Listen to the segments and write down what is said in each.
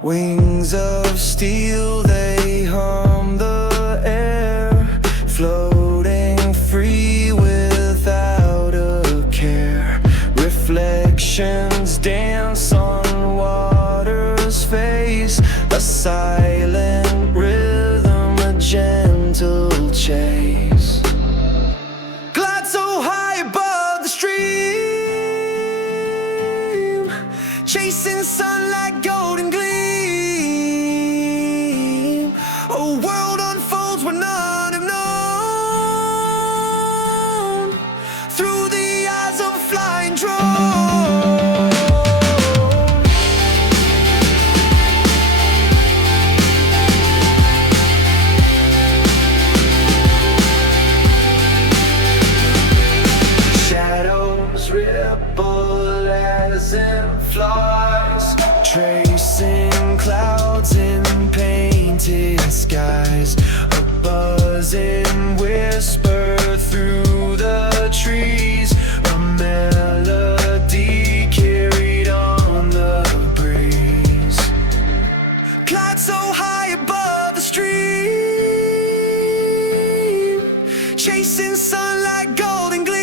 Wings of steel, they hum the air, floating free without a care. Reflections dance on water's face, a silent rhythm, a gentle chase. Glide so high above the stream, chasing sunlight, golden gleam. A world unfolds where none have known, through the eyes of a flying drone. Shadows ripple as it flies, tracing clouds in painted skies. A buzzing whisper through the trees, a melody carried on the breeze. Glide so high above the stream, chasing sunlight, golden gleam.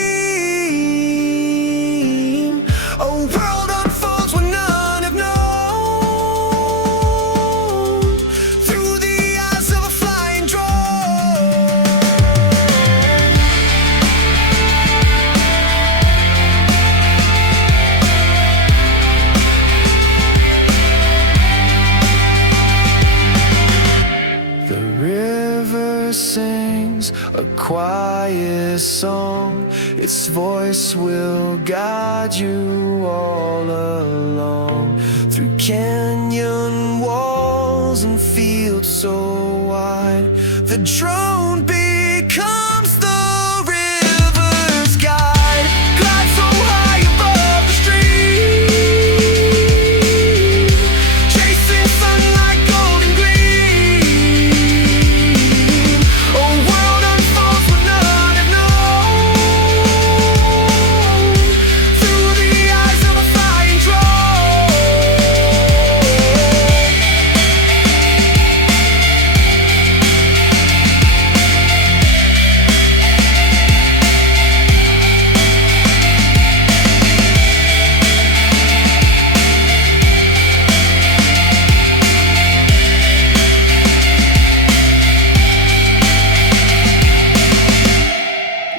A world unfolds where none have known, through the eyes of a flying drone. The river sings a quiet song, its voice will guide you all along, through canyon walls and fields so wide. The drone becomes the river's guide. Glide so high above the stream, chasing sunlight, golden gleam. A world unfolds where none have known, through the eyes of a flying drone.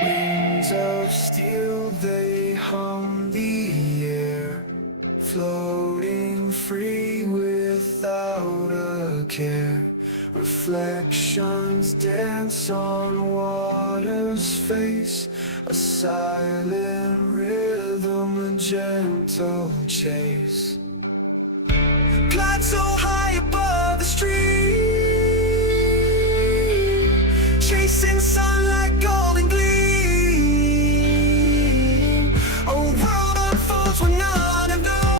Wings of steel, they hum the air, floating free without a care. Reflections dance on water's face, a silent rhythm, a gentle chase. Glide so high above the stream, chasing sunlight,